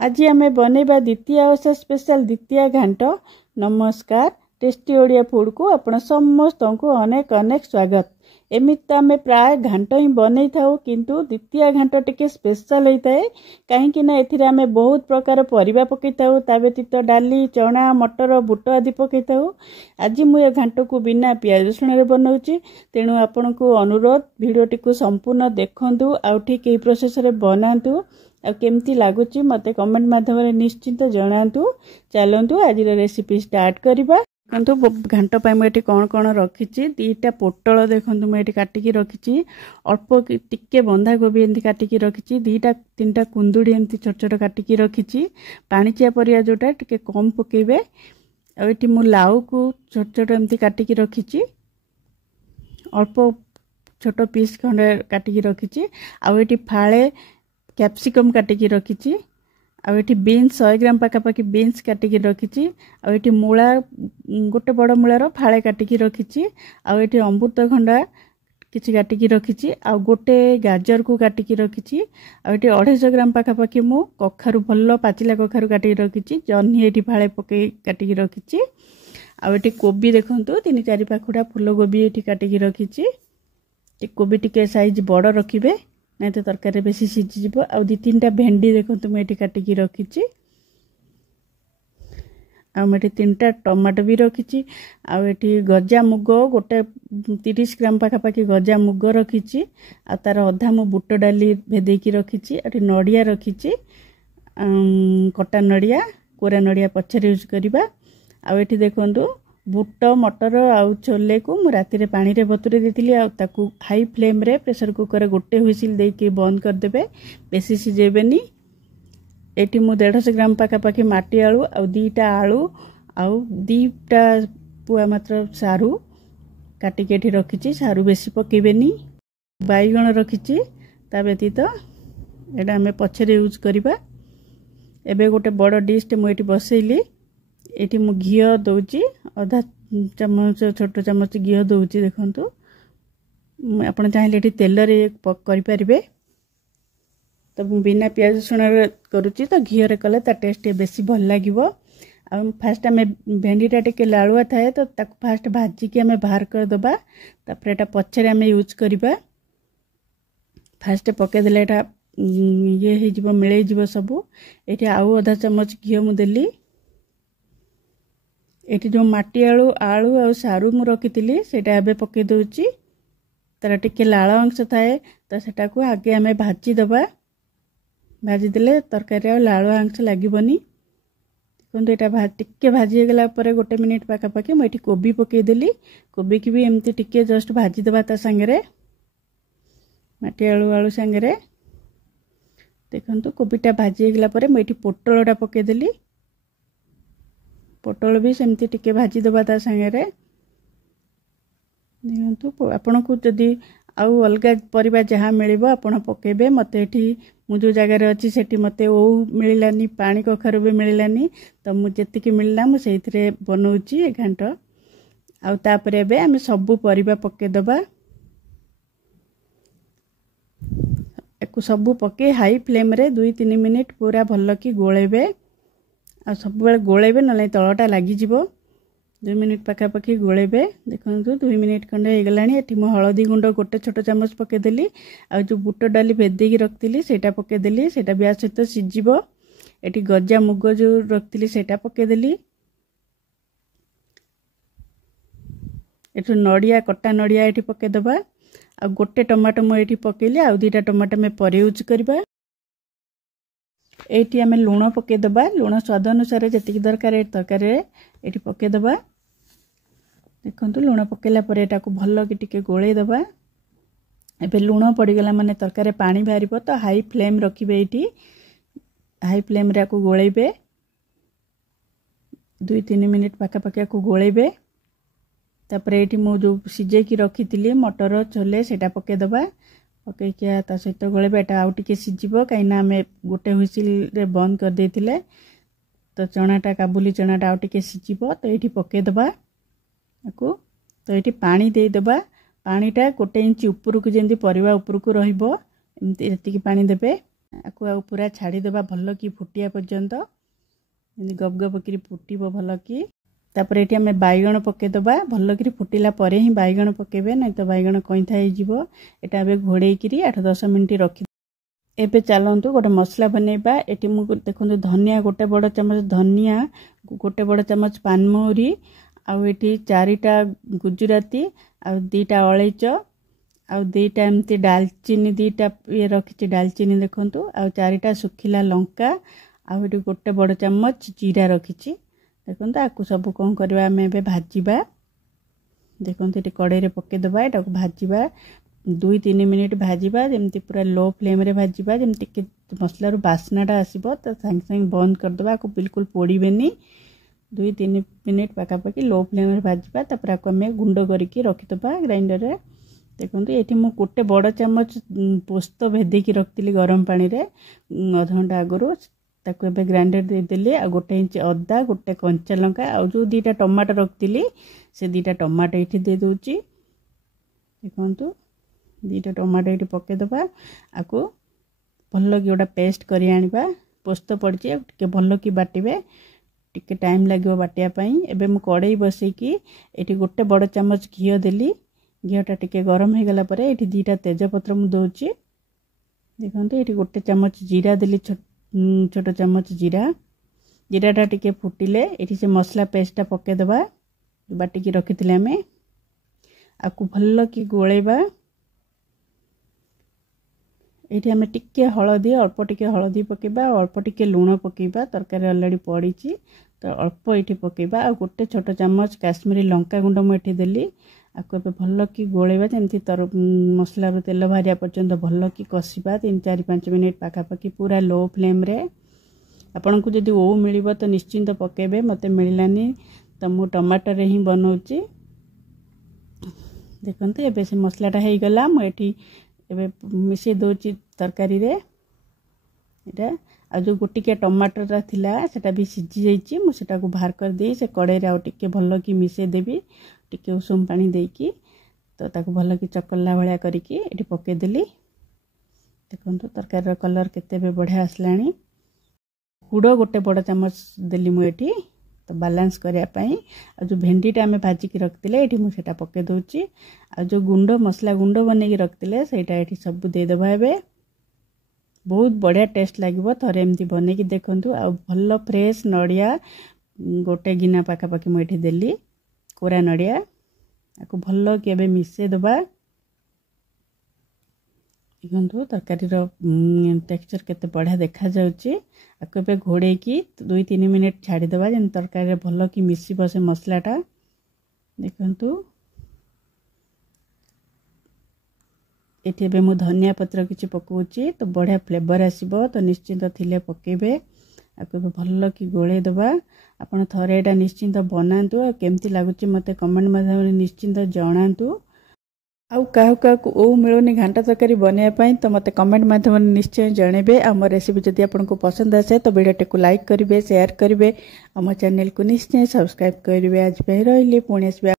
आज आमे बनेबा द्वितीय ओषा स्पेशल द्वितीय घांट। नमस्कार, टेस्टी ओडिया फूड को आपण समस्त को अनेक अनेक स्वागत। एमित तो आमे प्राय घांट ही बनै थाउ, किंतु द्वितीय घांट टिके स्पेशल होता है कहीं ना एथिरे आमे बहुत प्रकार परिबा पकै थाउ। ता व्यतीत डाली, चना, मटर, बुट आदि पकै थाउ। आज मु ए घांट को बिना प्याज रसुण रे बनाउची, तेणु आपण को अनुरोध वीडियोटी को संपूर्ण देखंतु आ ठीक ए प्रोसेस रे बनांतु। आ केमती लागुची मते कमेंट माध्यम निश्चिंत जणातु। चलतु आज रेसिपी स्टार्ट करबा। देखंतु घांट पाई मु एठी कोन कोन रखिची। दीटा पोटल देखंतु मु एठी काटिकी रखिची। अल्प टिके बंधा गोभी एंती काटिकी रखिची। दीटा तीनटा कुंदुड़ी एंती छोट छोट काटिकी रखिची। पानीचिया परिया जोटा टिके कम पकेबे। आ एठी मु लाउ को छोट छोट एंती काटिकी रखिची। अल्प छोट पीस खंडे काटिकी रखिची। आ एठी फाळे कैप्सिकम काटिकी रखिची। आ एठी बीन्स 100 ग्राम पाखापाखी बीन्स काटिकी रखिची। आ एठी मूला गोटे बड़ मूलार फाळे काटिकी रखिची। आ एठी अमृतभंडा किछि काटिकी रखिची। आ गोटे गाजर को काटिकी रखिची। आ एठी 250 ग्राम पाखापाखी मु कखारु भल्लो पाचिला कखारु काटिकी रखिची। जन्ही एठी फाळे पके काटिकी रखिची। आ एठी कोबी देखंतु 3-4 पाखुडा फूल कोबी एठी काटिकी रखिची। ए कोबी टिके साइज बड़ रखिबे, नहीं तो तरकारी बेसी सीझी जीवो। आ 2-3टा भेंडी देखो मैं ये काटिकी रखी। आठी 3टा टमाटो भी रखी। आठी गजा मुग गोटे 30 ग्राम पाखापाखी गजा मुग रखी। आ तार अधा मु बुट डाली भेदेकी रखी। आठी नड़िया रखी, कटा नड़िया, कोरा नड़िया पछरे यूज करवा। आठी देखंतु बुट, मटर आउ छोले को मु राति रे पानी रे बतुरे देतिली। आ ताकू हाई फ्लेम रे प्रेशर कुकर गोटे हुइसिल देके बंद कर देबे, बेसी सिजेबेनी। एठी मु 150 ग्राम पाखापाखी माटी आलू आउ 2टा आलू आउ 2टा पुआ मात्र सारू काटिके एठी रखिची। सारू बेसी पकेबेनी। बैगण रखिची। ता व्यतीत एटा हमें पछरे यूज करबा। एबे गोटे बड़ डिश टे मु एठी बसैली। एठी मु घियो दउची, आधा चम्मच छोट चम्मच घियो दउची। देखंतु आपण चाहिले एठी तेल रे करि परिबे। तो बिना प्याज रसुण रे करूची, तो घियो रे कले ता टेस्ट बेसी भल लागिवो। आ फास्ट हमें भेंडीटा टिके लालुआ थाए तो ताक फास्ट भाजी के हमें बाहर कर दबा। तापर एटा पछरे हमें यूज करबा। फास्ट पके देले एटा ये हे जिवो, मिलै जिवो सब। एठी आउ आधा चम्मच घियो मु देली। एठी जो माटी आलू आलू आ सारू मु रखितिली सेटा एबे पके दउची। तार टिके लाल अंश थाए तो सेटा को आगे हमें भाजी दबा। भाजी देले तरकारी आ लाल अंश लागिबनी। देखंतु एटा टिके भाजी गेला परे गोटे मिनिट पाखापाखी मु एठी कोबी पके देली। कोबी की भी एमती टिके जस्ट भाजी दबा ता संगे माटी आलू आलू संगे। देखंतु कोबीटा भाजी गेला परे मु एठी पोटलटा पके देली। पोटल भी सेमती टिके भाजी दबा ता संगे। देखंतु आपन को जदी आउ अलगा परिबा जहाँ मिलिबो आपण पकेबे। मते एठी मु जो जगह रे अछि सेठी मते ओ मिलिलानी, पानी कखारु भी मिलिलानी, तो मु जेति कि मिलला मु सेइथरे बनौची ए घांट। आउ तापरे बे हम सब परिबा पके दबा। एको सब पके हाई फ्लेम रे 2-3 मिनिट पूरा भल की गोळेबे। आ सब बेले गोळेबे न तलटा लागि जिवो। 2 मिनिट पाखापाखी गोळेबे। देखंतु 2 मिनिट खंडे हे गलानी। एठी मु हळदी गुंड गोटे छोट चम्मच पके देली। आ जो बुट डाली भेदेकी रखतिली सेटा पके देली। सेटा ब्या सहित सिजिवो। एठी गजा मुग जो रखतिली सेटा पके देली। एठु नड़िया, कटा नड़िया एठी पके दबा। आ गोटे टमाटो मु एठी पकेली। आ 2टा टमाटो में पर यूज करबा। एठी हमें लूण पके दबा। लूण स्वाद अनुसार जति दरकार तरकारी एठी पके दबा। देखंतु लूण पकेला परे एटा को भल्लो कि टिके गोळे दबा। एबे लूण पड़ी गला माने तरकारी पानी बाहरिबो, तो हाई फ्लेम रखिबे। एठी हाई फ्लेम रे को गोळेबे। 2-3 मिनिट पाखापाखी को गोळेबे। तापर एठी मु जो सिजे की रखितिली मटर, छोले सेटा पके दबा। पके किया ता सहित गोळेबे। एटा आउ टिके सिजिबो काइना हमें गोटे हुइसिल रे बंद कर देथिले। तो चनाटा, काबुली चनाटा आउ टिके सिजिबो। तो एठी पके दबा आकु। तो एठी पानी दे दबा। पानीटा 1 इंच ऊपर को जेंदी परिवा ऊपर को रहिबो एमती एतिकी पानी देबे। आपको आ पूरा छाड़ीदेवा भल कि फुटिया पर्यंत गप गप कि फुटब भल कि तापर ये आम बैगण पकईदबा भल कि फुटिला पर ही बैगण पकेबे नहीं तो बैगण कईथा हो घोड़े 8-10 मिनट रखी एबे चलतु गोटे मसला बनैबा। एटी मु देखो धनिया गोटे बड़ चामच धनिया गोटे बड़ चामच पानमहुरी आउ एटी 4टा गुजराती आउ 2टा अलैच आउ 2टा एमती डालचीनी 2टा ये रखी डालचीनी देखंतु आउ 4टा सुखिला लंका आउ एटी गोटे बड़ चामच जीरा रखी देखो आपको सब कौन करवा आम ए भाजवा देखो ये कड़े पकईदबा एटा भाजवा 2-3 मिनिट भाजवा जमती पूरा लो फ्लेम रे भाजवा जमती मसलार बास्नाटा आसो तो सांगे सांगे बंद करदे आपको बिल्कुल पोड़ेनि 2-3 मिनिट पाखापाखि लो फ्लेम रे भाजवा तापर आपको आम गुंड करके रखीदबा ग्राइंडर रे। देखो ये मुझे गोटे बड़ चामच पोस्त भेदेकी रखी गरम पानी रे अध घंटा आगु ताको एबे ग्राइंडर देदेली आ 1 इंच अदा गोटे कंचा लंका आ जो 2टा टमाटो रखी से 2टा टमाटो ये दे दूची देखु 2टा टमाटो ये पकईदबा आपको भल कि गोटा पेस्ट कर आनिबा पोस्त पड़ी भल कि बाटे टिके टाइम लगे बाटियापाई। एबे मु कड़ई बसैकी ये गोटे बड़ चामच घी देली घीटा टिके गरम हो गला परे ये 2टा तेजपत्र मु दौची देखो ये गोटे चामच जीरा देली छोट चामच जीराटा टिके फुटिले ये से मसला पेस्टा पकईदबा बाटिकी रखी आम आपको भल कि गोलेबा। ये आम टिके हलदी अल्प टिके हलदी पकेबा अल्प टिके लुण पकेबा तरकारी अलरेडी पड़ी तो अल्प ये पकेबा आ गोटे छोट चामच काश्मीरी लंका गुंड मुझे देली आपको ए भल कि गोलेबा जमती तर मसला तेल बाहरिया पर्यंत भल कि कषा 3-4-5 मिनिट पाखापाखि पूरा लो फ्लेम रे। आपन को जदि ओ मिल तो निश्चिंत पकेबे मते मिलानी तो मु टमाटर रे ही बनाऊँगी देखते एबे से मसलाटा हो गला मुझे मिसई दूची तरकारी रे इटा आ जो गोटिकिया टमाटरटा थिला सेटा भी सिझी जाइए मुझे बाहर कर दे से कड़े आउ टिके भल कि मिसई देवी टिके उषुम पानी देकी तो ताको भल कि चकला भाया करके ये पकईदेली देखो तरकारी कलर केते बढ़िया आसलानी। गुड़ गोटे बड़ चामच देली मुझे तो बालांस करने जो भेंडीटा आम भाजिकी रखते ये मुझे पकई दूची आ जो गुंड मसला गुंड बनई रखते ये सब देदेबा ए बहुत बढ़िया टेस्ट लगे थरे एमती बनईकी देखूँ आ भल फ्रेश नड़िया गोटे गिना पाखापाखि मुझे देली कोरा नड़िया आपको भल कि मिसई दबा देखो तरकारी टेक्सचर केते बढ़िया देखा जाउची आपको ए घोड़े की 2-3 मिनिट छाड़ीदबा जेन तरकारी भल कि मिसब से मसलाटा देखु ये मु धनिया पत्र किसी पकाउची तो बढ़िया फ्लेवर आसो तो निश्चिंत थिले पकेबे आपको भल कि गोले दबा आपन थरे एटा निश्चिंत बनातु केमती लगुच मते कमेंट माध्यम निश्चिंत जनातु आउ क्या ओ मिलूनी घांटा तरकारी बनवाई तो मत कमेंट माध्यम निश्चय जनइबे आ मो रेसिपी जदि आपको पसंद आसे तो वीडियो को लाइक करेंगे शेयर करेंगे आ मो चैनल को निश्चय सब्सक्राइब करेंगे। आज रही पुणी